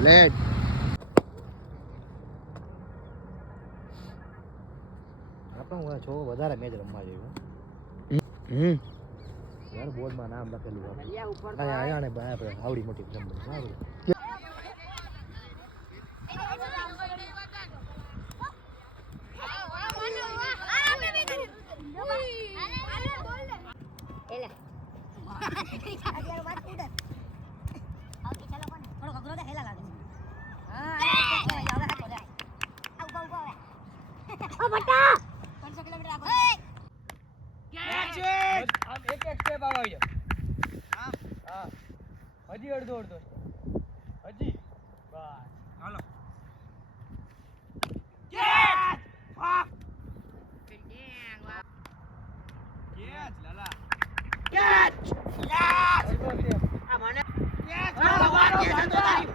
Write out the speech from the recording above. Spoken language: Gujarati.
લેગ આપણે છો વધારે મેચ રમવા જોઈએ યાર બોર્ડમાં નામ લખેલું હોય આયા ને આપણે આવડી મોટી રમવાની સારું હજી અડધો હજી બસ હાલો કેચ